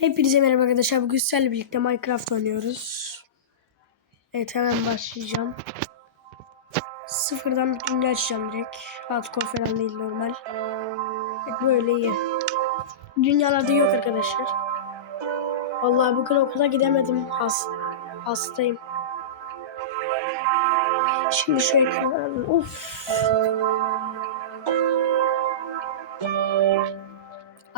Hepinize merhaba arkadaşlar. Bugün sizlerle birlikte Minecraft oynuyoruz. Evet hemen başlayacağım. Sıfırdan bir dünya açacağım direkt. Hardcore falan değil normal. Evet böyle iyi. Dünyalarda yok arkadaşlar. Vallahi bugün okula gidemedim. Has hastayım. Şimdi şu ekranı... Of.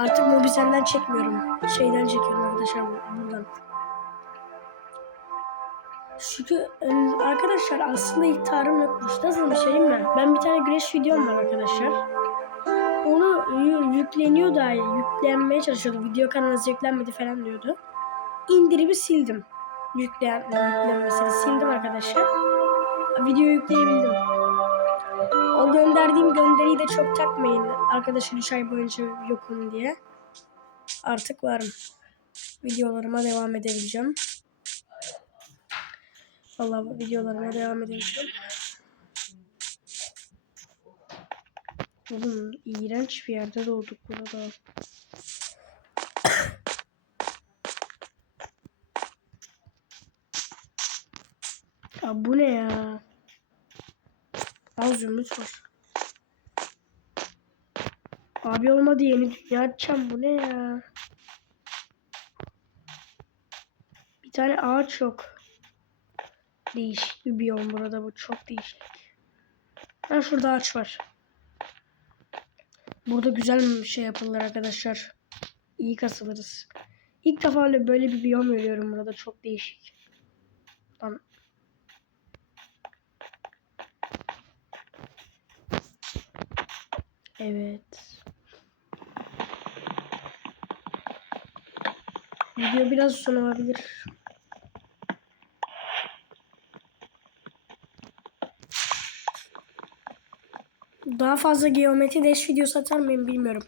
Artık Mobizen'den çekmiyorum. Şeyden çekiyorum arkadaşlar buradan. Çünkü e, arkadaşlar aslında ihtarım yokmuş. Nasıl bir şey mi? Ben bir tane güneş videom var arkadaşlar. Onu yü- yükleniyor da yüklenmeye çalışıyordu. Video kanalınıza yüklenmedi falan diyordu. İndirimi sildim. Yükleyen, yüklenmesini sildim arkadaşlar. Video yükleyebildim. O gönderdiğim gönderiyi de çok takmayın. Arkadaşlar 3 ay boyunca yokum diye. Artık varım. Videolarıma devam edebileceğim. Vallahi videolarıma devam edebileceğim. Oğlum iğrenç bir yerde doğduk burada. Ya bu ne ya? Az zümrüt var. Abi olmadı yeni dünya açacağım. Bu ne ya? Bir tane ağaç yok. Değişik bir biyom burada bu. Çok değişik. Ha şurada ağaç var. Burada güzel bir şey yapılır arkadaşlar. İyi kasılırız. İlk defa öyle böyle bir biyom görüyorum burada. Çok değişik. Lan Evet. Video biraz uzun olabilir. Daha fazla geometri dash videosu atar mıyım bilmiyorum.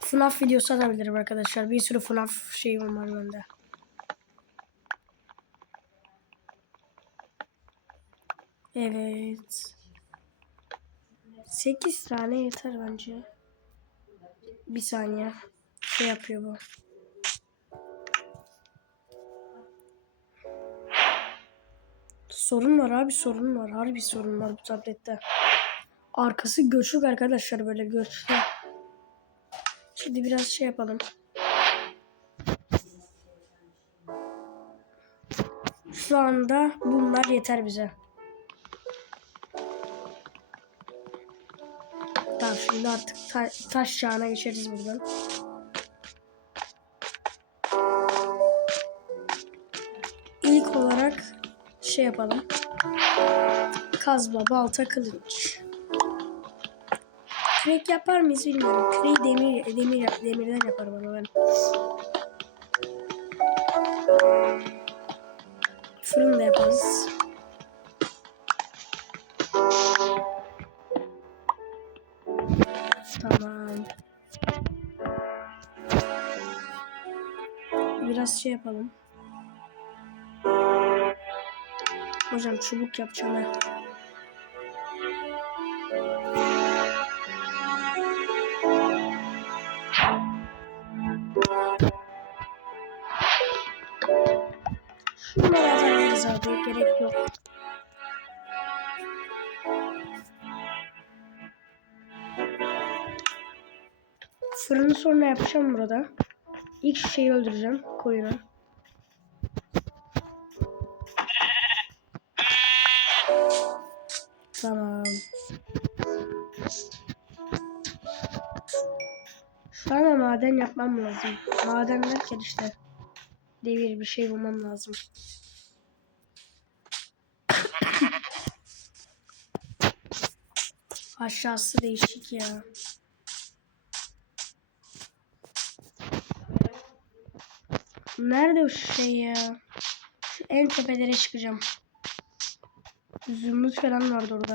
FNAF videosu atabilirim arkadaşlar. Bir sürü FNAF şeyim var bende. Evet. 8 tane yeter bence. Bir saniye. Şey yapıyor bu. Sorun var abi sorun var. Harbi sorun var bu tablette. Arkası göçük arkadaşlar böyle göçlü. Şimdi biraz şey yapalım. Şu anda bunlar yeter bize. Şimdi artık ta taş çağına geçeriz buradan. İlk olarak şey yapalım. Kazma, balta, kılıç. Kürek yapar mıyız bilmiyorum. Küreği demir, demir, demirden yaparım ama ben. Fırın da yaparız. Tamam. Biraz şey yapalım. Hocam çubuk yapacağım ha. Şunları atabiliriz abi. Gerek yok. Fırını sonra yapacağım burada. İlk şeyi öldüreceğim. Koyunu. Tamam. Şu an maden yapmam lazım. Maden derken işte devir bir şey bulmam lazım. Aşağısı değişik ya. Nerede o şey ya? Şu en tepelere çıkacağım. Zümrüt falan vardı orada.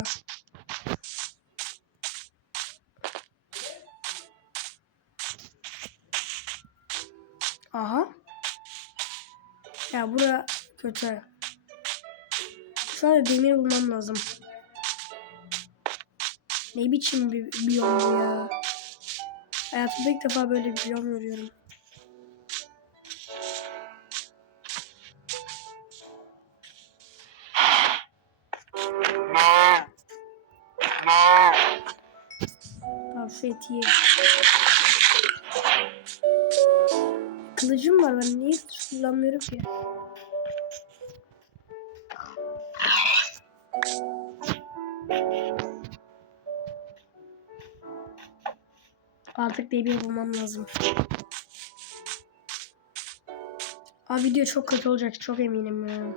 Aha. Ya bura kötü. Anda demir bulmam lazım. Ne biçim bir biyom ya. Hayatımda ilk defa böyle bir biyom görüyorum. Fethiye. Kılıcım var ben niye kullanmıyorum ki? Artık DB bulmam lazım. Abi video çok kötü olacak çok eminim ya.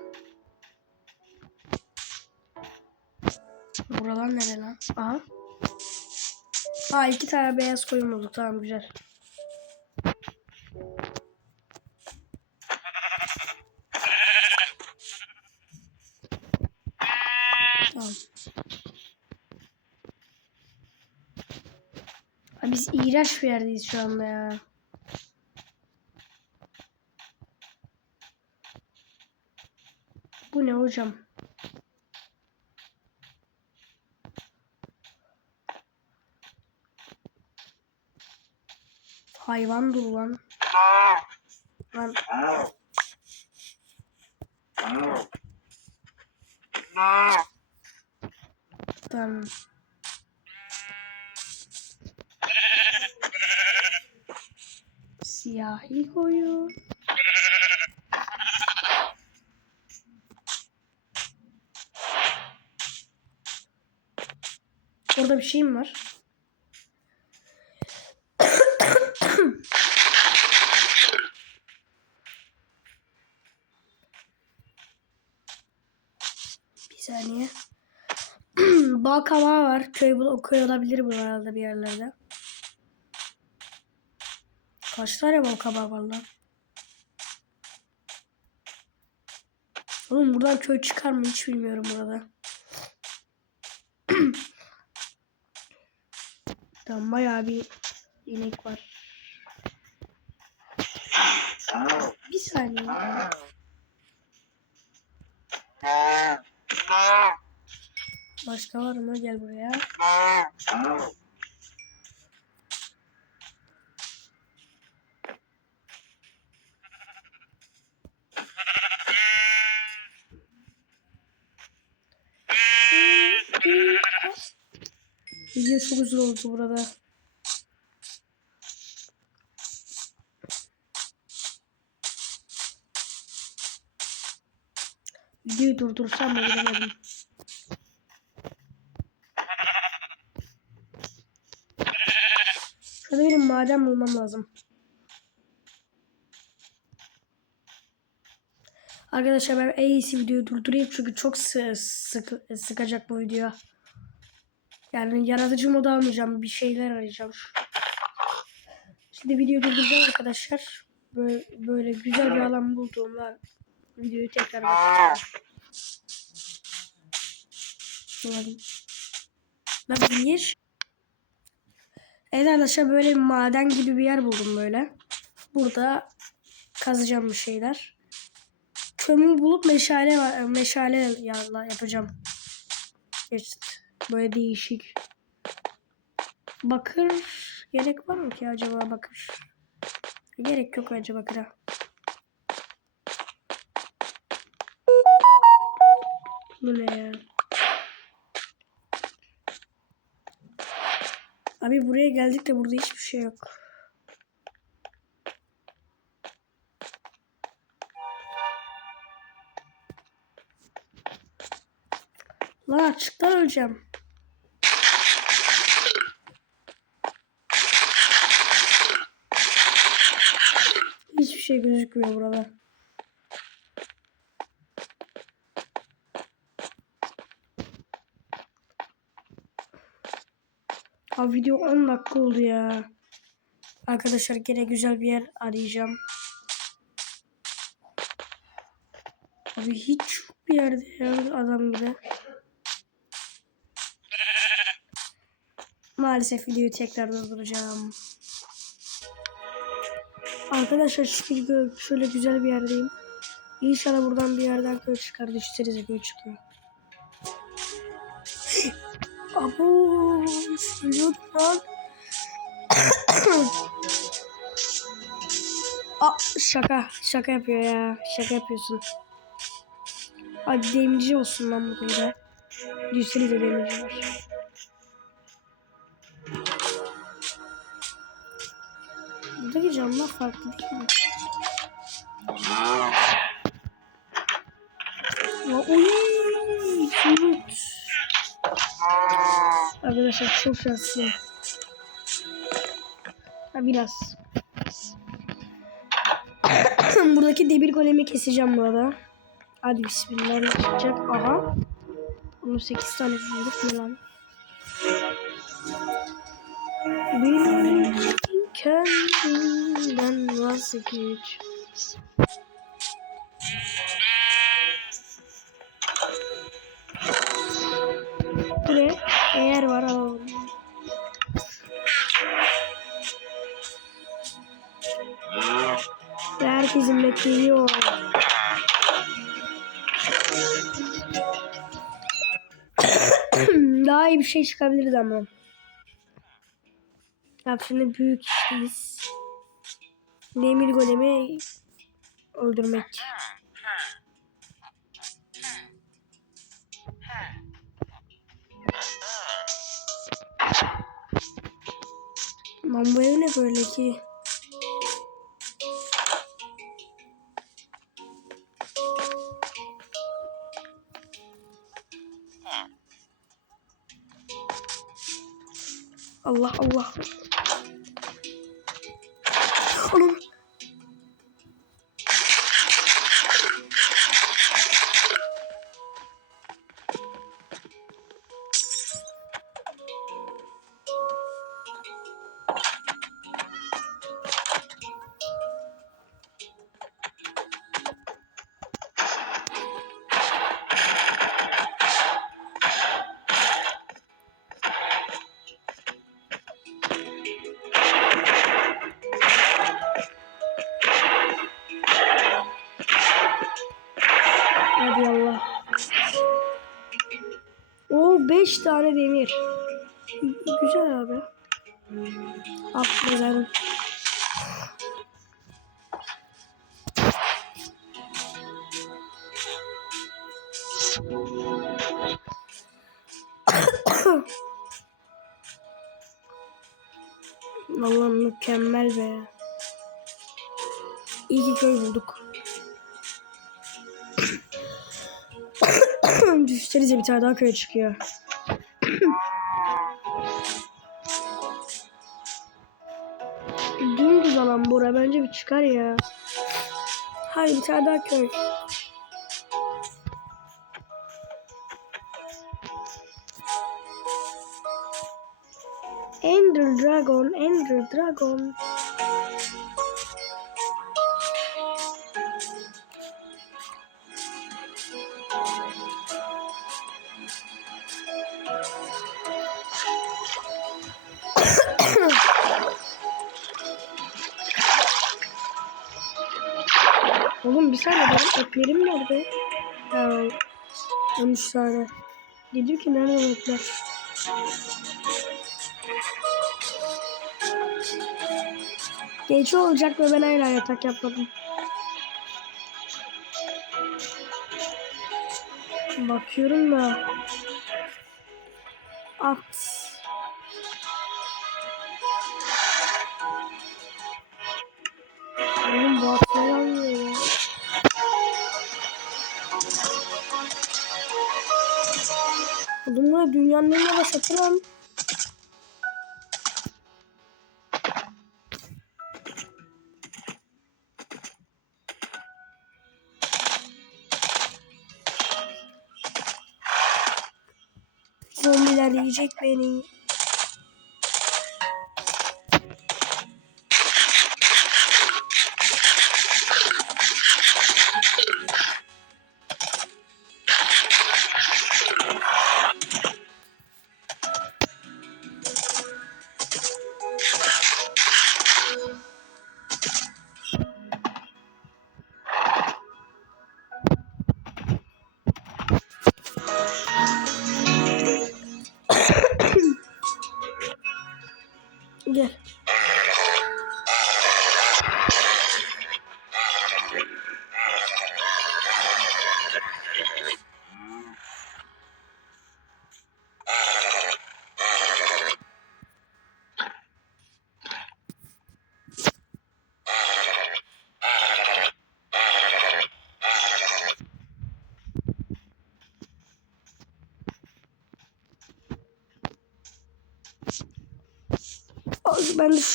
Buralar nere lan? Aha. Aa iki tane beyaz koyun bulduk tamam güzel. Tamam. Abi biz iğrenç bir yerdeyiz şu anda ya. Bu ne hocam? Hayvan dolu lan. Lan tamam. Siyahi koyun. Orada bir şey mi var? bir saniye. Bal kabağı var. Köy, köy olabilir buralarda bir yerlerde. Kaç tane bal kabağı var lan? Oğlum buradan köy çıkar mı hiç bilmiyorum burada. Tamam bayağı bir inek var. Bir saniye. Başka var mı? Gel buraya. Video çok uzun oldu burada. Videoyu durdursam mı bilemedim. Şurada benim maden bulmam lazım. Arkadaşlar ben en iyisi videoyu durdurayım çünkü çok sı sık sıkacak bu video. Yani yaratıcı modu almayacağım. Bir şeyler arayacağım. Şimdi videoyu durduracağım arkadaşlar. Böyle, böyle güzel bir alan bulduğumda videoyu tekrar başlayacağım. Nasıl bir Evet arkadaşlar böyle bir maden gibi bir yer buldum böyle. Burada kazacağım bir şeyler. Kömür bulup meşale meşale yapacağım. İşte böyle değişik. Bakır gerek var mı ki acaba bakır? Gerek yok acaba bakıra. Bu ne ya? Abi buraya geldik de burada hiçbir şey yok. Lan açıktan öleceğim. Hiçbir şey gözükmüyor burada. Video 10 dakika oldu ya. Arkadaşlar gene güzel bir yer arayacağım. Abi hiç bir yerde adam gibi. Maalesef videoyu tekrar durduracağım. Arkadaşlar şimdi şöyle güzel bir yerdeyim. İnşallah buradan bir yerden köy çıkar. Düşsenize köy çıkıyor. Abo, lan. Aa, şaka, şaka yapıyor ya. Şaka yapıyorsun. Hadi demirci olsun lan bu köyde. Düşsenize demirci var. Buradaki camlar farklı değil mi? Ya, oy, zümrüt. Arkadaşlar çok şanslıyım. Ha biraz. Buradaki demir golemi keseceğim bu arada. Hadi bismillah çıkacak. Aha. 18 tane zümrüt ne lan? Bir kendinden vazgeç. Eğer var alalım. Ve herkesin bekliyor. Daha iyi bir şey çıkabiliriz ama. Abi şimdi büyük işteyiz. Demir golemi öldürmek. Lan bu ev ne böyle ki? Allah Allah. 5 tane demir. Güzel abi. Aferin. Vallahi mükemmel be. İyi ki köy bulduk. Düşsenize bir tane daha köy çıkıyor. Dümdüz alan bura bence bir çıkar ya. Hayır bir tane daha köy. Ender Dragon, Ender Dragon. Oğlum bir saniye benim etlerim nerede? Ya 13 tane. Dedim ki nerede o etler? Gece olacak ve ben hala yatak yapmadım. Bakıyorum da. At. Dünyanın en yavaş atı lan. Zombiler yiyecek beni. Gel.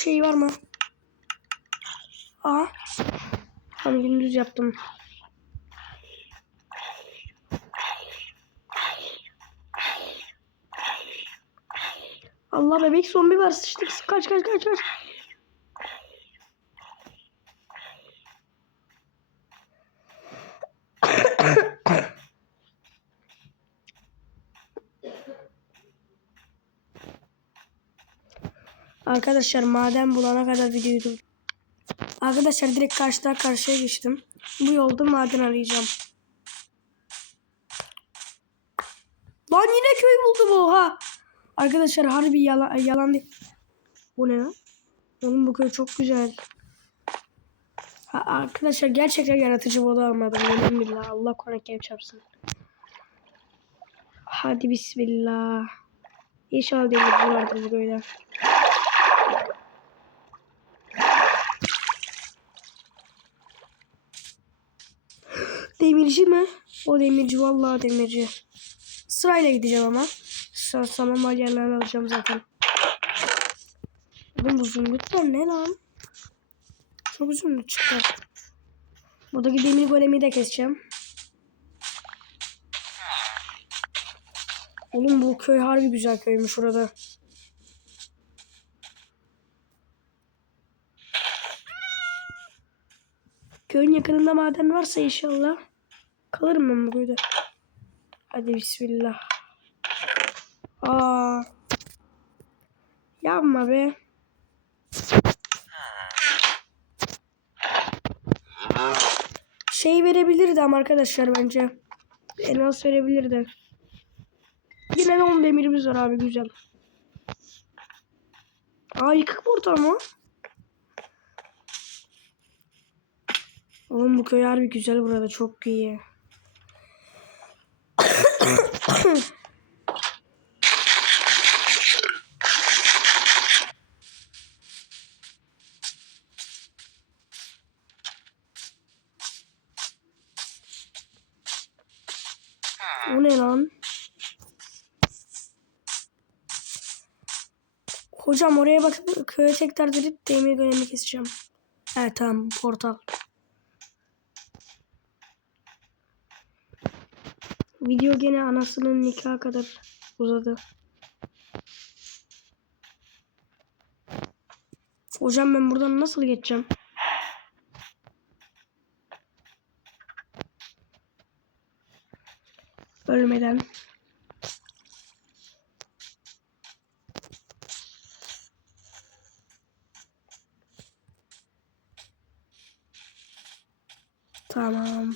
Şey var mı? Aa. Tam gündüz yaptım. Allah bebek zombi var sıçtık. Kaç kaç kaç kaç. Arkadaşlar maden bulana kadar videoyu dur. Arkadaşlar direkt karşıdan karşıya geçtim. Bu yolda maden arayacağım. Lan yine köy buldu bu ha. Arkadaşlar harbi yalan, yalan değil. Bu ne lan? Oğlum bu köy çok güzel. Ha, arkadaşlar gerçekten yaratıcı modu almadım. Yemin billah Allah konak çarpsın. Hadi bismillah. İnşallah değil vardır bu köyde. Demirci mi? O demirci vallahi demirci. Sırayla gideceğim ama. Sıra tamam yerlerini alacağım zaten. Oğlum bu zümrütler ne lan? Çok zümrüt çıktı. Buradaki demir golemi de keseceğim. Oğlum bu köy harbi güzel köymüş orada. Köyün yakınında maden varsa inşallah kalırım ben bu köyde. Hadi bismillah. Aa. Yapma be. Şey verebilirdi ama arkadaşlar bence. Elmas verebilirdi. Yine de 10 demirimiz var abi güzel. Aa yıkık portal mı? Oğlum bu köy harbi güzel burada çok iyi. O ne lan? Hocam oraya bakıp köye tekrar dönüp demir golemi keseceğim. Evet tamam portal. Video gene anasının nikahı kadar uzadı. Hocam ben buradan nasıl geçeceğim? Ölmeden. Tamam.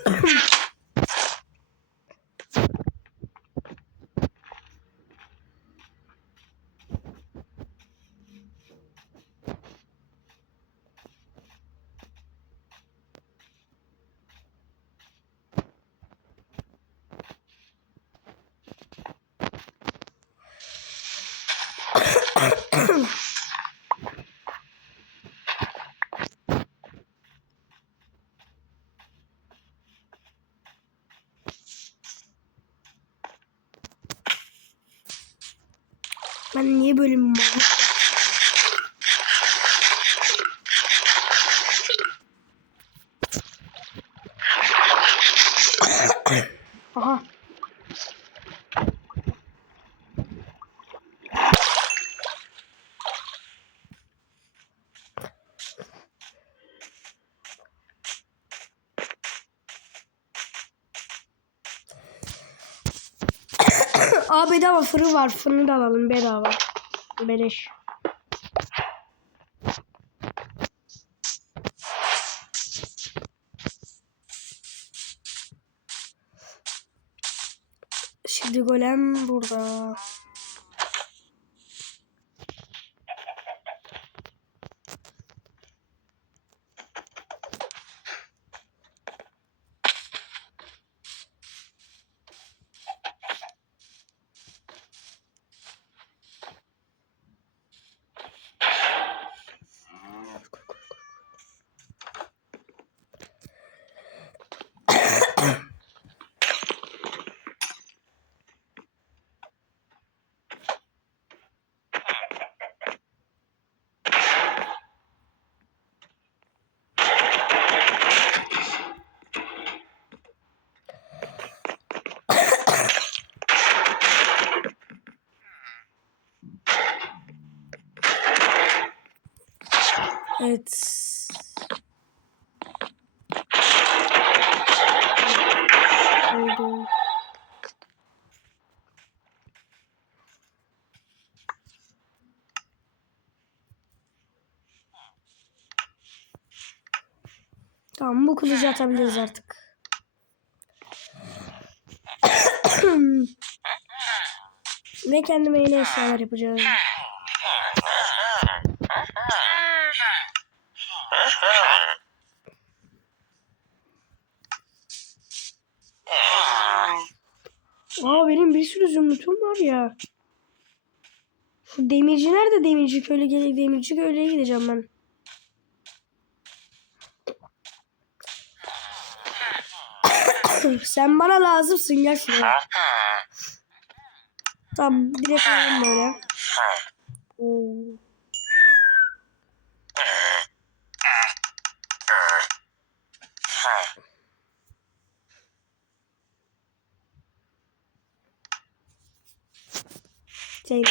Niye böyle bir Fırın var. Fırını da alalım bedava. Beleş. Şimdi golem Evet. Tamam bu kılıcı atabiliriz artık. Ve kendime yeni eşyalar yapacağım. Aa benim bir sürü zümrütüm var ya. Şu demirci nerede demirci köyle gele demirci köyleye gideceğim ben. Sen bana lazımsın gel şuraya. Tamam direkt alalım böyle. Oo. Zeynep.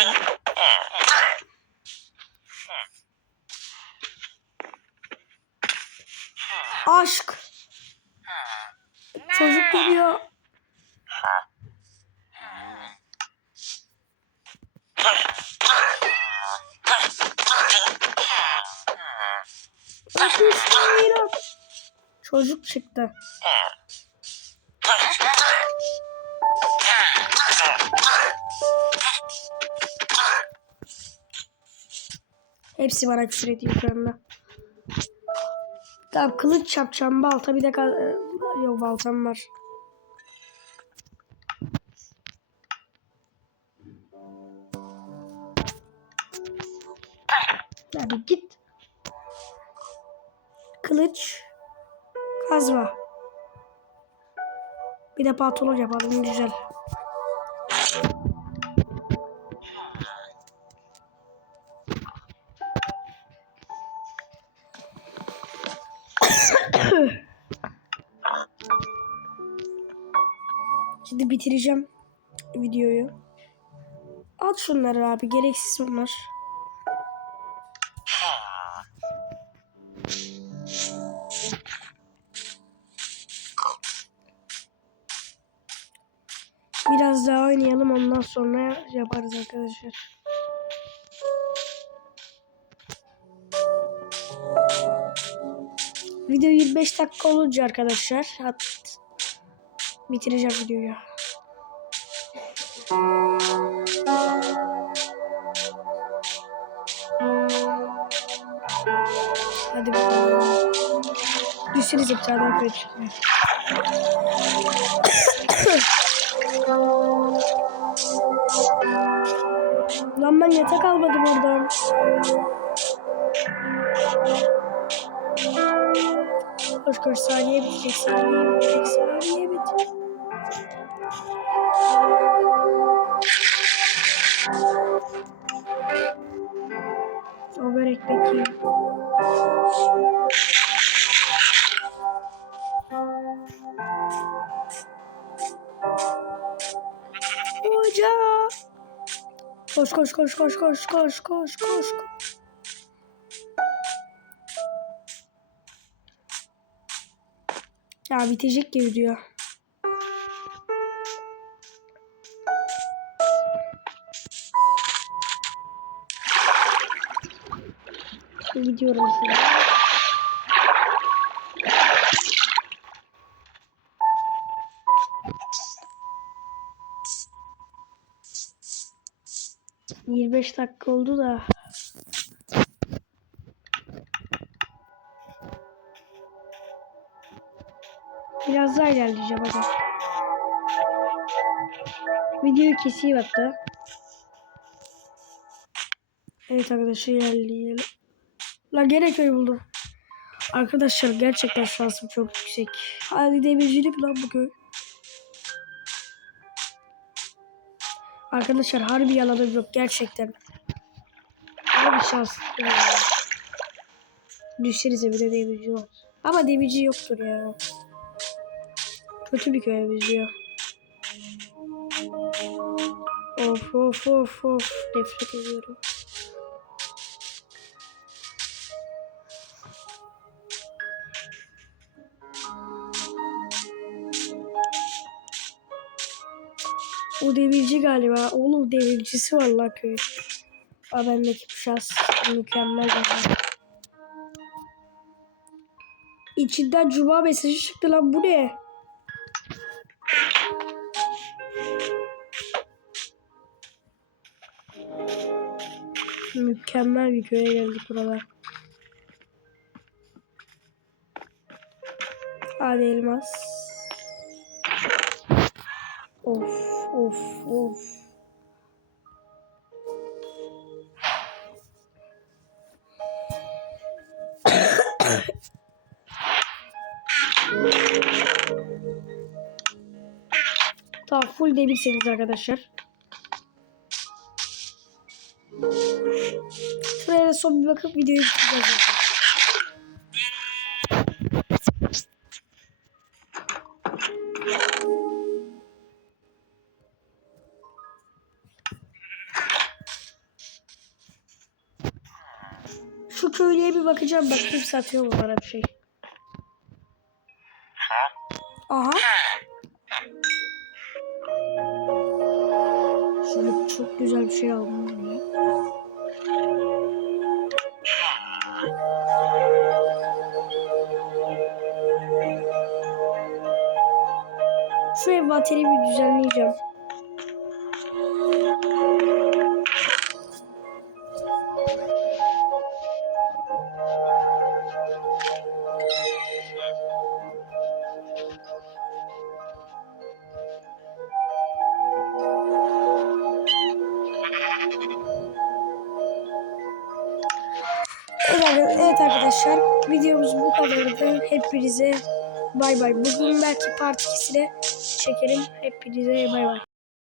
Aşk. Çocuk geliyor. Çocuk çıktı. Hepsi bana küfür ediyor şu anda. Tamam kılıç çapacağım balta bir de e, yok baltam var. Hadi git. Kılıç. Kazma. Bir de pantolon yapalım güzel. Bitireceğim videoyu. At şunları abi gereksiz bunlar. Biraz daha oynayalım ondan sonra yaparız arkadaşlar. Video 25 dakika olunca arkadaşlar hat bitireceğim videoyu. Hadi bakalım. Tane daha çıkıyor. Lan ben yatak almadım oradan. Koş koş saniye bitecek saniye bitecek saniye bitecek. O börek bekliyor. Hoca. Koş koş koş koş koş koş koş koş. Ya bitecek gibi diyor. Gidiyorum şimdi. Yirmi beş dakika oldu da. Biraz daha ilerleyeceğim hadi. Videoyu keseyim hatta. Evet arkadaşlar ilerleyelim. La gene köy buldum. Arkadaşlar gerçekten şansım çok yüksek. Hadi demircili mi lan bu köy? Arkadaşlar harbi yalanım yok gerçekten. Harbi şanslı. ya. Düşsenize bir de demirci var. Ama demirci yoktur ya. Kötü bir köye benziyor. Of of of of. Nefret ediyorum. O devirci galiba. Oğlum devircisi var la köy. Aa bendeki bu şans mükemmel. Yani. İçinden cuma mesajı çıktı lan bu ne? Mükemmel bir köye geldik burada. Hadi elmas. Of of of. Tamam full devirseniz arkadaşlar. Şuraya da son bir bakıp videoyu bitireceğiz bakacağım. Bakayım satıyor mu bana bir şey. Aha. Şöyle çok güzel bir şey aldım. Şu envanteri bir düzenleyeceğim. Bay bay. Bugün belki part 2'sine çekelim. Hepinize bay bay.